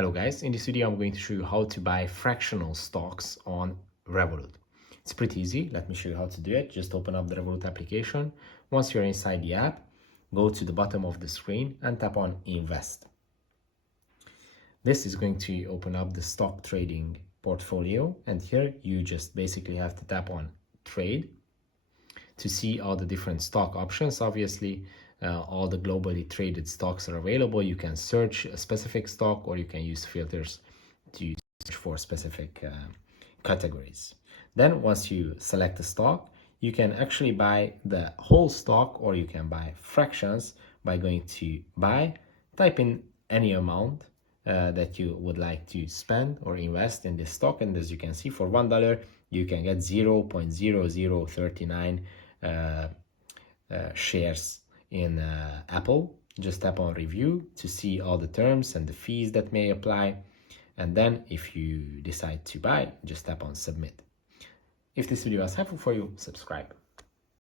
Hello guys, in this video I'm going to show you how to buy fractional stocks on Revolut. It's pretty easy. Let me show you how to do it. Just open up the Revolut application. Once you're inside the app, go to the bottom of the screen and tap on Invest. This is going to open up the stock trading portfolio, and here you just basically have to tap on Trade to see all the different stock options. Obviously, all the globally traded stocks are available. You can search a specific stock, or you can use filters to search for specific categories. Then once you select a stock, you can actually buy the whole stock, or you can buy fractions by going to buy, type in any amount that you would like to spend or invest in this stock, and as you can see, for $1 you can get 0.0039 shares in Apple. Just tap on review to see all the terms and the fees that may apply, and then if you decide to buy, just tap on submit. If this video was helpful for you, subscribe.